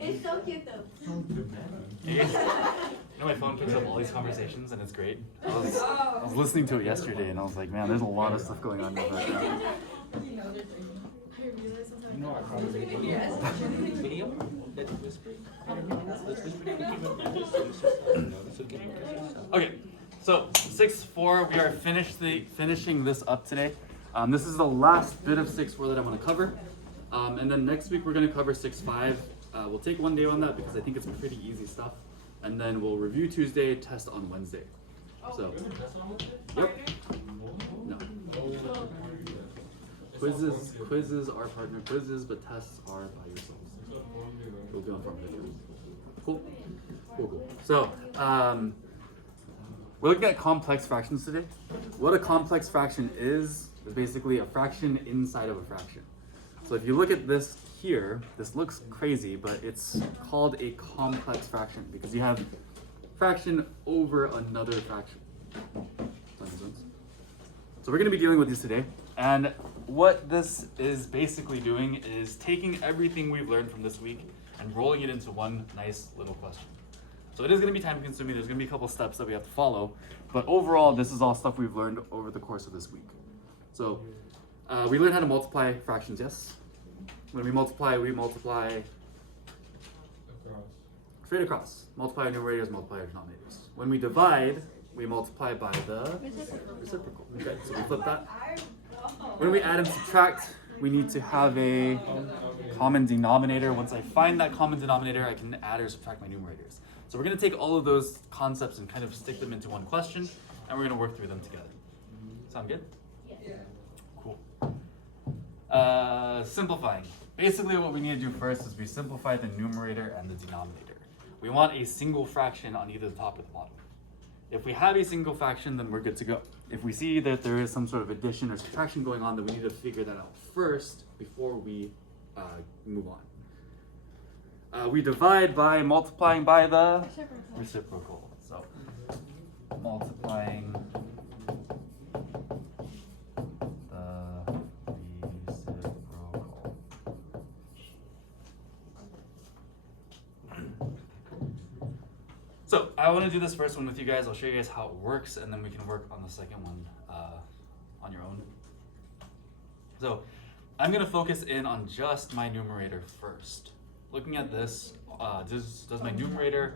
It's so cute though. You know, my phone picks up all these conversations and it's great. I was listening to it yesterday and I was like, man, there's a lot of stuff going on in the background. You know, I probably video that's whispering. That's whispering. Okay, so 6-4, we are finishing this up today. This is the last bit of 6-4 that I want to cover. And then next week we're going to cover 6-5. We'll take one day on that because I think it's pretty easy stuff. And then we'll review Tuesday, test on Wednesday. So, yep. No. Quizzes are partner quizzes, but tests are by yourselves. We'll go on from there. Cool. So, we're looking at complex fractions today. What a complex fraction is basically a fraction inside of a fraction. So if you look at this here, this looks crazy, but it's called a complex fraction because you have fraction over another fraction. Does that make sense? So we're going to be dealing with these today. And what this is basically doing is taking everything we've learned from this week and rolling it into one nice little question. So it is going to be time consuming. There's going to be a couple steps that we have to follow. But overall, this is all stuff we've learned over the course of this week. So we learned how to multiply fractions, yes? When we multiply straight across. Multiply numerators, multiply denominators. When we divide, we multiply by the reciprocal. Okay, so we flip that. When we add and subtract, we need to have a common denominator. Once I find that common denominator, I can add or subtract my numerators. So we're going to take all of those concepts and kind of stick them into one question, and we're going to work through them together. Sound good? Yeah. Cool. Simplifying. Basically what we need to do first is we simplify the numerator and the denominator. We want a single fraction on either the top or the bottom. If we have a single fraction, then we're good to go. If we see that there is some sort of addition or subtraction going on, then we need to figure that out first before we move on. We divide by multiplying by the reciprocal. So multiplying the reciprocal. So I want to do this first one with you guys. I'll show you guys how it works, and then we can work on the second one on your own. So I'm going to focus in on just my numerator first. Looking at this, does my numerator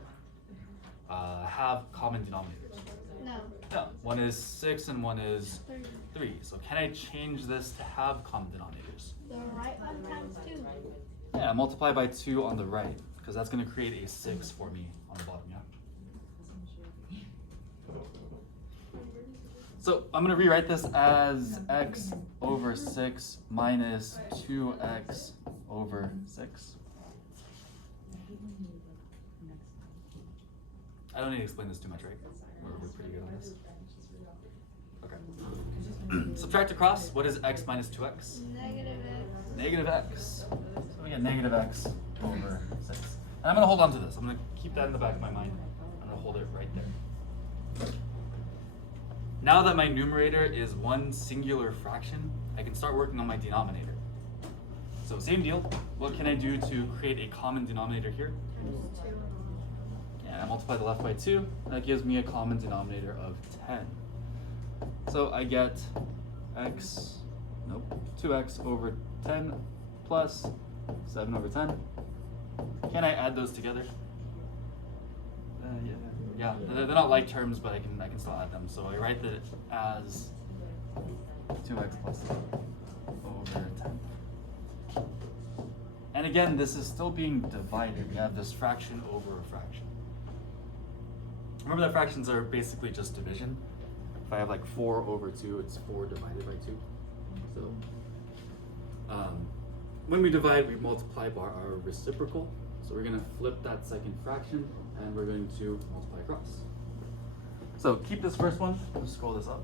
have common denominators? No. No. One is 6 and one is 3. So can I change this to have common denominators? The right one times 2. Yeah, multiply by 2 on the right, because that's going to create a 6 for me on the bottom, yeah? So I'm going to rewrite this as x over 6 minus 2x over 6. I don't need to explain this too much, right? We're pretty good on this. Okay. Subtract across. What is x minus 2x? Negative x. Negative x. So we get negative x over 6. And I'm going to hold on to this. I'm going to keep that in the back of my mind. I'm going to hold it right there. Now that my numerator is one singular fraction, I can start working on my denominator. So same deal. What can I do to create a common denominator here? Yeah, I multiply the left by 2. That gives me a common denominator of 10. So I get 2x over 10 plus 7 over 10. Can I add those together? Yeah, they're not like terms, but I can still add them. So I write that as 2x plus 7 over 10. And again, this is still being divided. We have this fraction over a fraction. Remember that fractions are basically just division. If I have like 4 over 2, it's 4 divided by 2. So when we divide, we multiply by our reciprocal. So we're going to flip that second fraction, and we're going to multiply across. So keep this first one. Just scroll this up.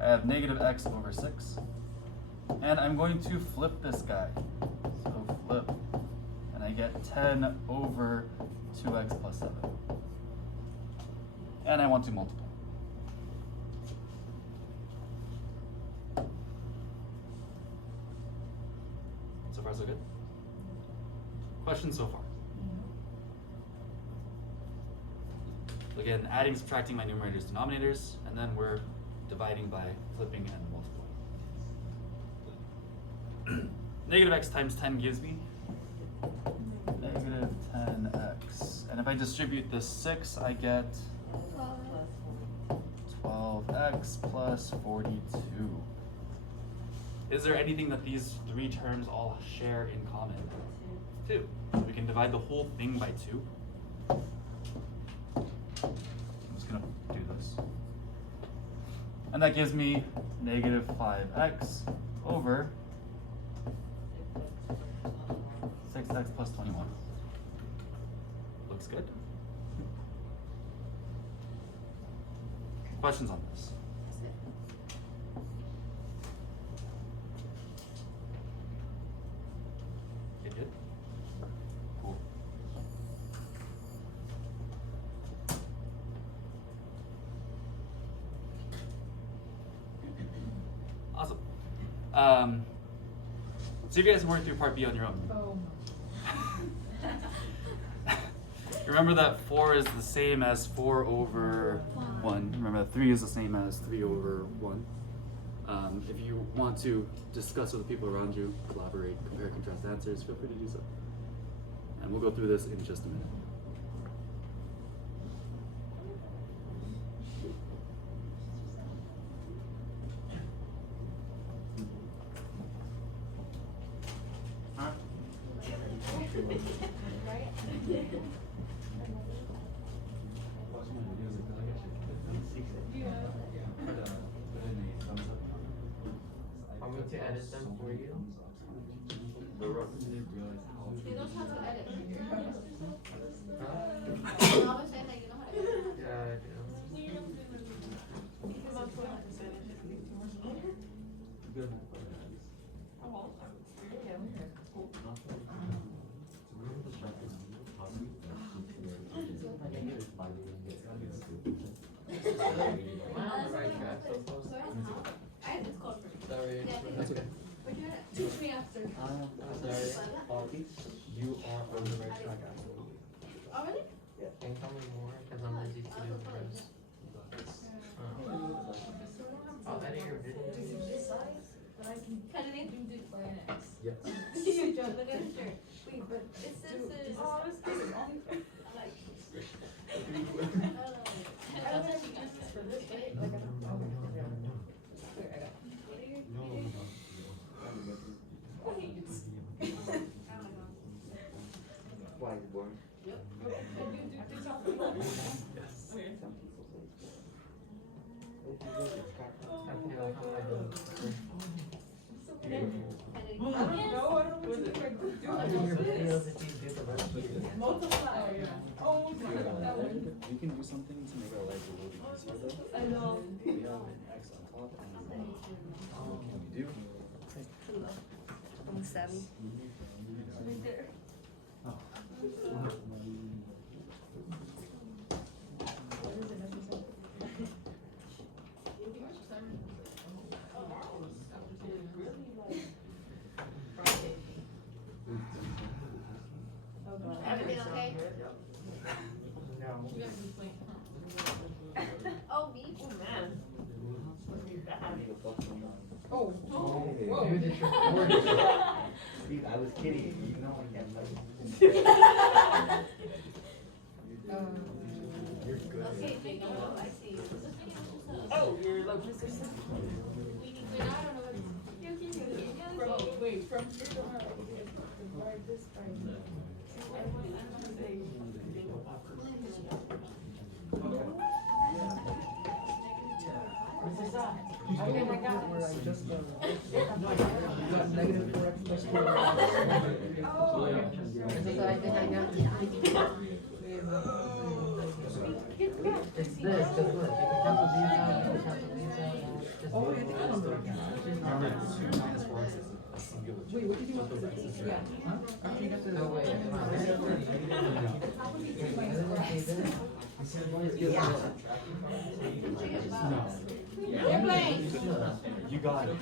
I have negative x over 6. And I'm going to flip this guy. So flip. And I get 10 over 2x plus 7. And I want to multiply. So far, so good? Questions so far? So again, adding, subtracting my numerators, denominators, and then we're dividing by flipping and multiplying. Negative x times 10 gives me negative 10x. And if I distribute this 6, I get 12x plus 42. Is there anything that these three terms all share in common? 2. We can divide the whole thing by 2. I'm just gonna do this. And that gives me negative 5x over 6x plus 21. Looks good. Questions on this? Good? Cool. Awesome. So you guys can work through part B on your own. Remember that 4 is the same as 4 over 1. Remember that 3 is the same as 3 over 1. If you want to discuss with the people around you, collaborate, compare, contrast answers, feel free to do so. And we'll go through this in just a minute. Want me to edit them for you? You don't have to edit. Huh? You always say that you know how to edit. Yeah, I do. Am I on the right track so far? It's called for me. Sorry. Yeah, That's okay. but you teach me after. Sorry. You are on the right track, absolutely. Oh, really? Can you tell me more? Because I'm busy to do the rest. I'll edit your video. Cut it in. Yes. You don't look at the shirt. Wait, but it says it's. Oh, it's good. I like it. I don't think you got that. Why is it boring? You can do something to make our life a little bit easier though. I know. We have an X on top and what can we do? I'm savvy. Right there. Everything okay? No. Oh, me? Oh man. Oh. Whoa. Dude, it's recording. Steve, I was kidding. You know I can't like You're good. Okay, thank you. I see you. Oh, you're low key. Wait, I don't know what. From wait, from here to her. Right this way. Okay, my God. Negative 4x plus 4. It's this, because look, you can cancel these out, you can cancel these out. Oh, you think I'm Remember, 2 minus 4 is a singular. Wait, what did you want to say? Yeah. Huh? After you get to the way. You're playing. You You got it.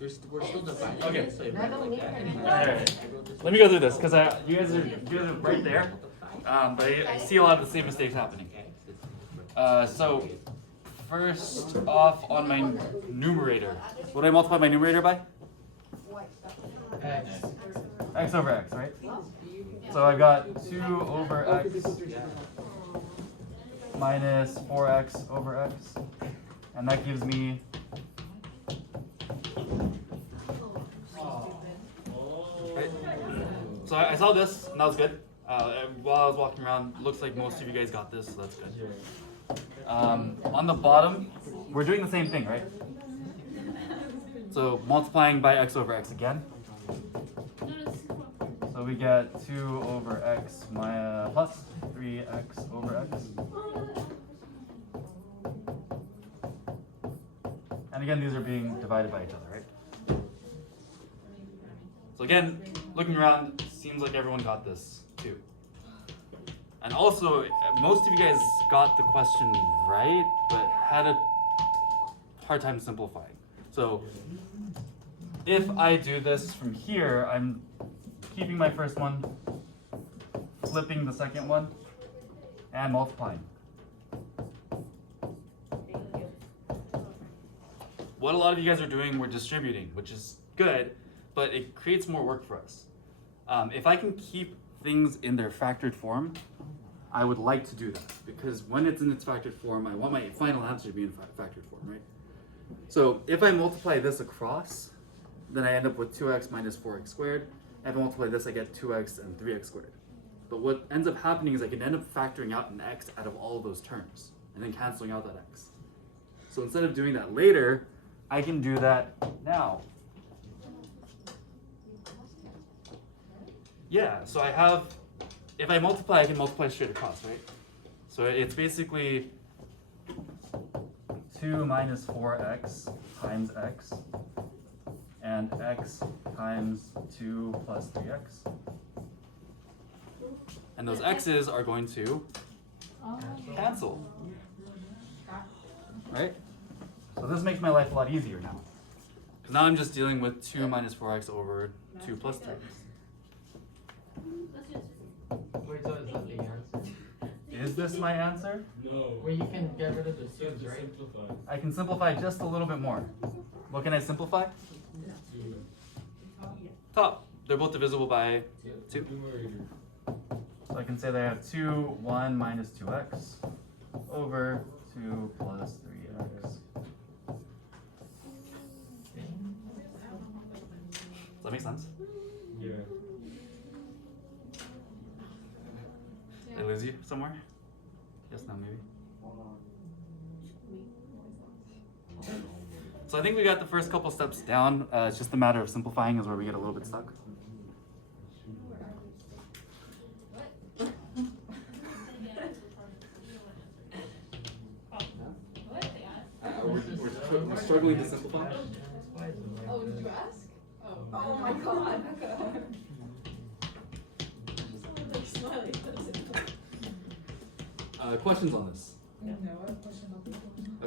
We're still dividing. Okay. So if we go like that, Alright. Let me go through this because you guys are right there. But I see a lot of the same mistakes happening. So first off on my numerator, what do I multiply my numerator by? X. X over x, right? So I've got 2 over x minus 4x over x, and that gives me right. So I saw this, and that was good. While I was walking around, looks like most of you guys got this, so that's good. On the bottom, we're doing the same thing, right? So multiplying by x over x again. So we get 2 over x plus 3x over x. And again, these are being divided by each other, right? So again, looking around, seems like everyone got this too. And also, most of you guys got the question right, but had a hard time simplifying. So if I do this from here, I'm keeping my first one, flipping the second one, and multiplying. What a lot of you guys are doing, we're distributing, which is good, but it creates more work for us. If I can keep things in their factored form, I would like to do that, because when it's in its factored form, I want my final answer to be in factored form, right? So if I multiply this across, then I end up with 2x minus 4x squared. If I multiply this, I get 2x and 3x squared. But what ends up happening is I can end up factoring out an x out of all of those terms, and then canceling out that x. So instead of doing that later, I can do that now. Yeah, so I have, if I multiply, I can multiply straight across, right? So it's basically 2 minus 4x times x, and x times 2 plus 3x. And those x's are going to cancel. Right? So this makes my life a lot easier now. Because now I'm just dealing with 2 minus 4x over 2 plus 3x. Wait, so is that the answer? Is this my answer? No. Well, you can get rid of the sums, right? Simplify. I can simplify just a little bit more. What can I simplify? Top. They're both divisible by 2. So I can say they have 2, 1 minus 2x over 2 plus 3x. Does that make sense? Yeah. Did I lose you somewhere? Yes, no, maybe? So I think we got the first couple steps down. It's just a matter of simplifying is where we get a little bit stuck. We're struggling to simplify. Oh, did you ask? Oh my god. Questions on this? No, I have a question about the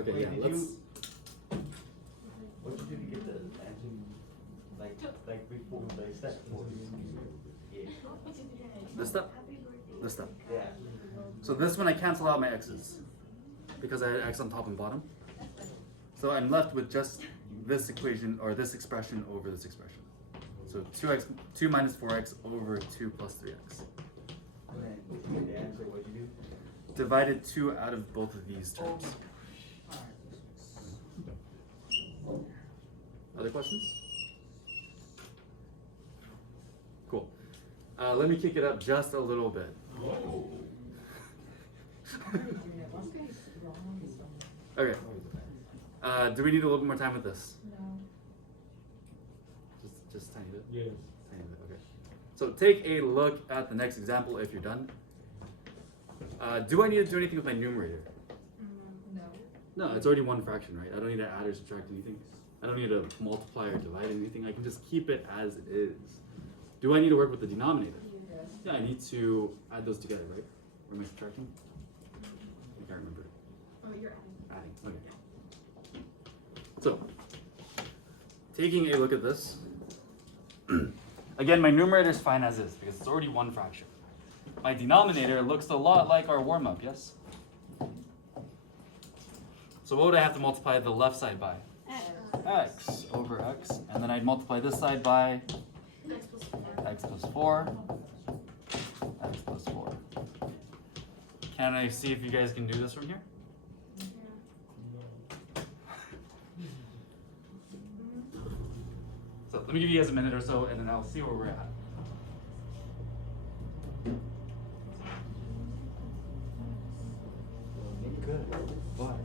Okay, yeah, Did let's. What did you do to get the answer? Like before, like step 4. Yeah. This step? This step. Yeah. So this one I cancel out my x's because I had x on top and bottom. So I'm left with just this equation or this expression over this expression. So 2 minus 4x over 2 plus 3x. And then the answer, what did you do? Divided 2 out of both of these terms. Other questions? Cool. Let me kick it up just a little bit. Okay. Do we need a little bit more time with this? No. Just tiny bit? Yes. Tiny bit, okay. So take a look at the next example if you're done. Do I need to do anything with my numerator? No. No, it's already one fraction, right? I don't need to add or subtract anything. I don't need to multiply or divide anything. I can just keep it as it is. Do I need to work with the denominator? Yes. Yeah, I need to add those together, right? Or am I subtracting? I can't remember. Oh, you're Adding, okay. So, taking a look at this, again, my numerator is fine as is because it's already one fraction. My denominator looks a lot like our warm-up, yes? So what would I have to multiply the left side by? X over x, and then I'd multiply this side by x plus 4, x plus 4. Can I see if you guys can do this from here? So let me give you guys a minute or so, and then I'll see where we're at. Good, but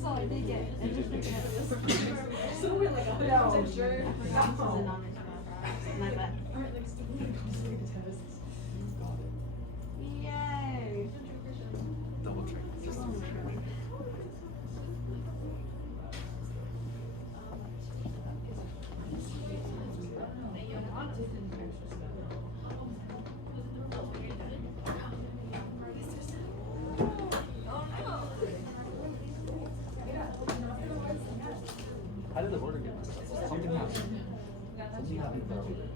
So I did get. So we're like 100% sure. My bad. Alright, like, Steve, when it comes to the tests. Yay. double check. Just double check. How did the order get messed up? Something happened. Something happened with our order.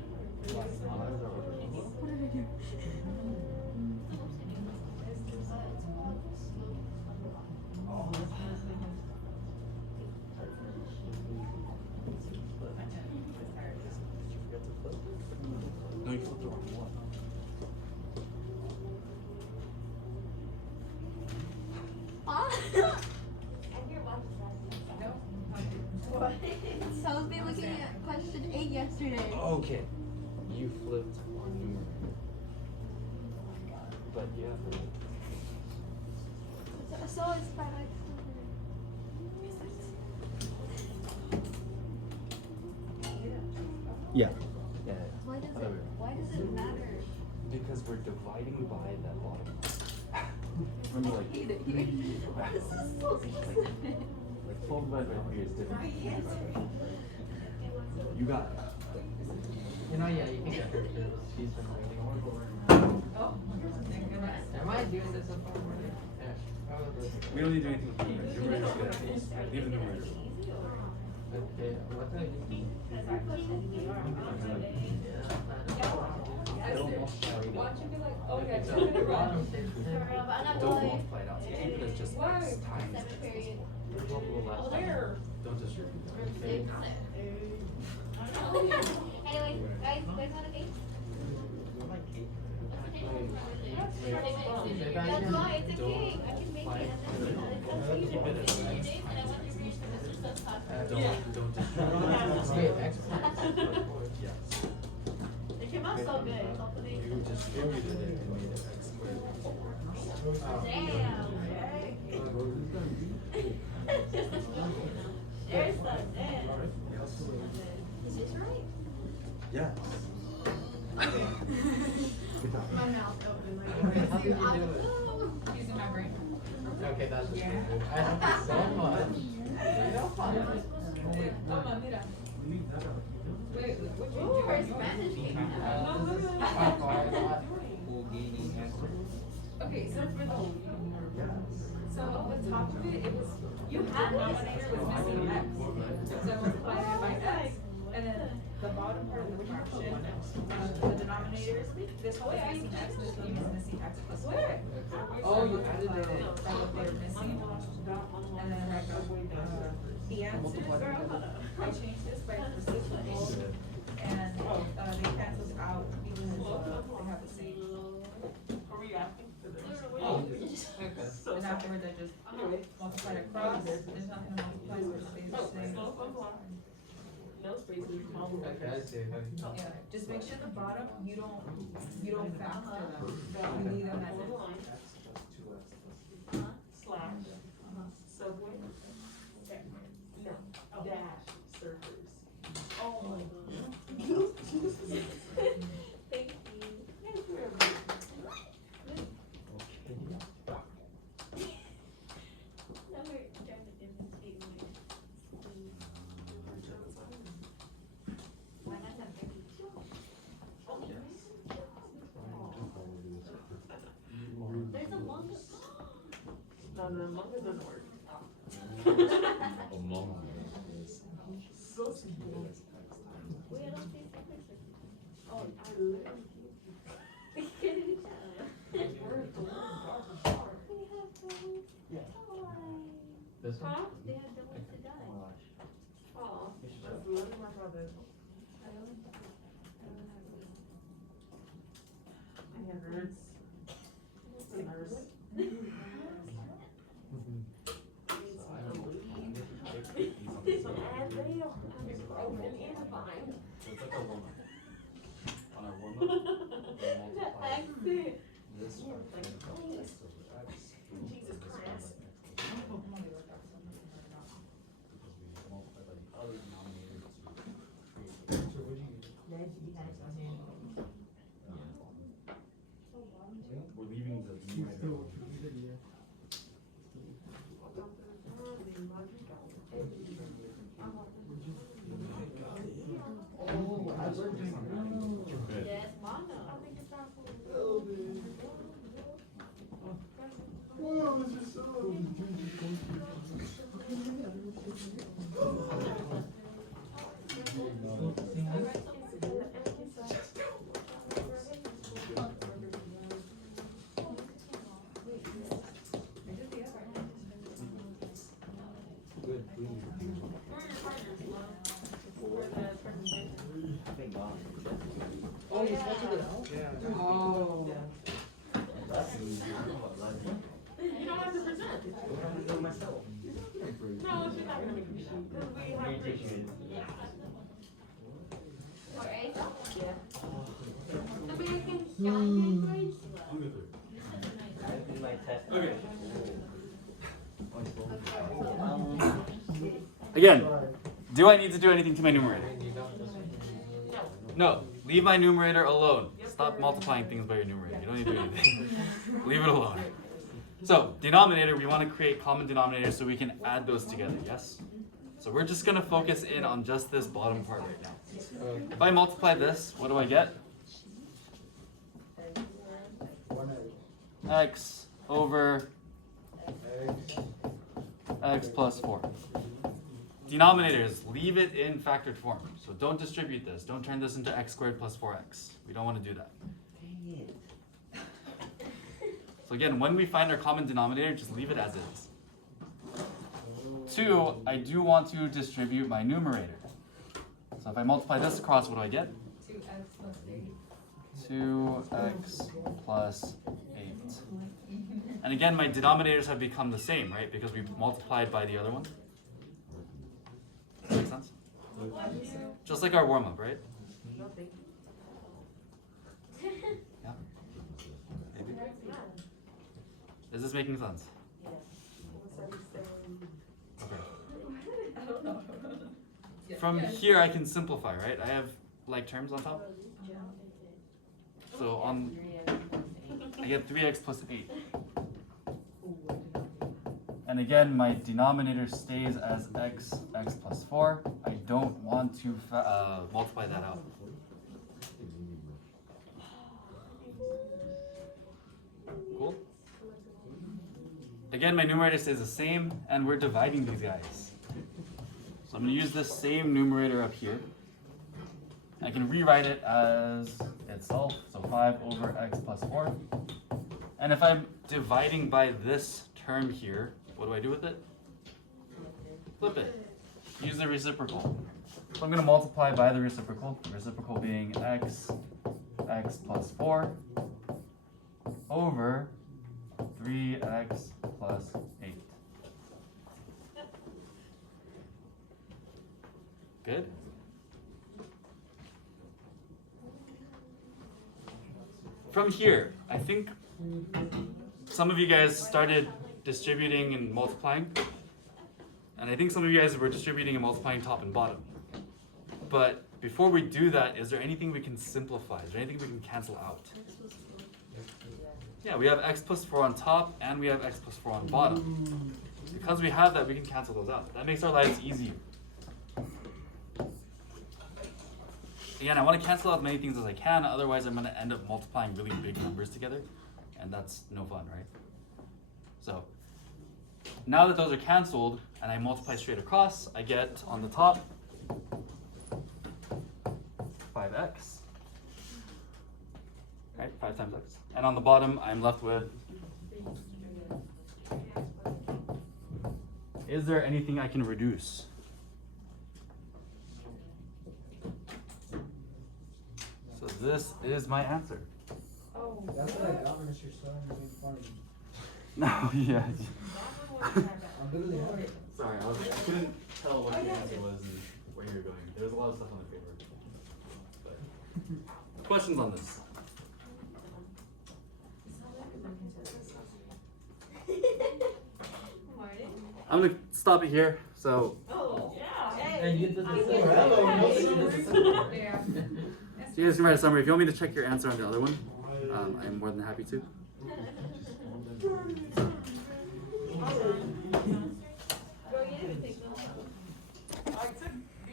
How did our order get messed up? No, you flipped the wrong one. So I was been looking at question 8 yesterday. Okay. You flipped one numerator. But yeah. So it's by my. Yeah. Yeah. Why does it matter? Because we're dividing by that bottom. Remember, like, Hate it here. This is so specific. like 12 divided by 3 is different. than 3 divided by 4. You got it. You know, yeah, you can get her too. She's been waiting. Oh, thank goodness. Am I doing this so far? Yeah. Probably. We don't need to do anything with the numerator. Numerator's good. Leave the numerator. Okay, what do I do? Why don't you be like, oh yeah, Okay, so turn it the around. bottom takes Don't multiply it out. So keep it as just Why? x times x plus 4. Where? Don't distribute that. Okay. Anyway, guys, you guys want a cake? That's why it's a cake. I can make it. Keep it as x times x plus 4. Don't distribute. Wait, x plus 4. Yes. It came out so good. You distributed it and made it x squared plus 4. Damn. There's the damn. Is this right? Yes. My mouth open Okay, how did you do it? like, using my brain. Okay, that's just Yeah. weird. I have it so much. Wait, Mama, mira. Wait, what you Ooh, do? her Spanish cake. This is how far I got. Okay, so for the, so on top of it, it was, You the had denominator was missing x. So I multiplied it by x, and then the bottom part of the fraction, the denominator, this whole is missing x, this one is missing x plus 4. Oh, you added it in. From what they're missing, and then the answers, I changed this by reciprocal, and they canceled out because they have the same. Okay. And afterwards, I just multiplied across, there's nothing to multiply, so it stays the same. Okay, I see. Yeah, just make sure the bottom, you don't factor them, you leave them as is. Slash, Subway, no, dash, Surfers. Oh. Thank you. No, the Among Us doesn't work. Among Us. So simple. Wait, I don't see the picture. Oh, I literally We get each other. can't. Where's the one dark and dark? They have the ones to Yeah. die. This one? Huh? They have the ones to die. Oh. That's literally my brother. My hand hurts. It hurts. Some Advil. Ibuprofen is fine. It's like a warm-up. On our warm-up, we multiply Accent. this one and this over x. We Jesus multiply this Christ. one by x. Because we multiply by the other denominator to create we're leaving the numerator alone. Good. Yes, mono. Good, please. Thank God. Oh, you sent it out? Yeah. Oh. That's easy. You don't have to present. I'm gonna do it myself. No, she's not gonna make me shoot. Cause we have. Yeah. For eight? Yeah. American John grades? I did my test. Okay. Um, Again, do I need to do anything to my numerator? No, leave my numerator alone. Stop multiplying things by your numerator. You don't need to do anything. Leave it alone. So, denominator, we want to create common denominators so we can add those together, yes? So we're just going to focus in on just this bottom part right now. If I multiply this, what do I get? X over x plus 4. Denominators, leave it in factored form. So don't distribute this. Don't turn this into x squared plus 4x. We don't want to do that. So again, when we find our common denominator, just leave it as is. 2, I do want to distribute my numerator. So if I multiply this across, what do I get? 2x plus 8. And again, my denominators have become the same, right? Because we've multiplied by the other one. Does that make sense? Just like our warm-up, right? Yeah. Maybe. Is this making sense? Okay. From here, I can simplify, right? I have like terms on top. So I get 3x plus 8. And again, my denominator stays as x plus 4. I don't want to multiply that out. Cool? Again, my numerator stays the same, and we're dividing these guys. So I'm going to use this same numerator up here. I can rewrite it as itself, so 5 over x plus 4. And if I'm dividing by this term here, what do I do with it? Flip it. Use the reciprocal. So I'm going to multiply by the reciprocal being x plus 4 over 3x plus 8. Good? From here, I think some of you guys started distributing and multiplying. And I think some of you guys were distributing and multiplying top and bottom. But before we do that, is there anything we can simplify? Is there anything we can cancel out? Yeah, we have x plus 4 on top and we have x plus 4 on bottom. Because we have that, we can cancel those out. That makes our lives easier. Again, I want to cancel out as many things as I can, otherwise I'm going to end up multiplying really big numbers together, and that's no fun, right? So now that those are canceled and I multiply straight across, I get on the top 5x. Right, 5 times x. And on the bottom, I'm left with, is there anything I can reduce? So this is my answer. Oh. That's what I got when your son made fun of me. No, yeah. I'm literally happy. Sorry, I couldn't tell what your answer was and where you were going. There was a lot of stuff on the paper. But questions on this? Martin? I'm gonna stop it here. So Oh, yeah. And you did this before. Yeah. you guys can write a summary. If you want me to check your answer on the other one, I'm more than happy to.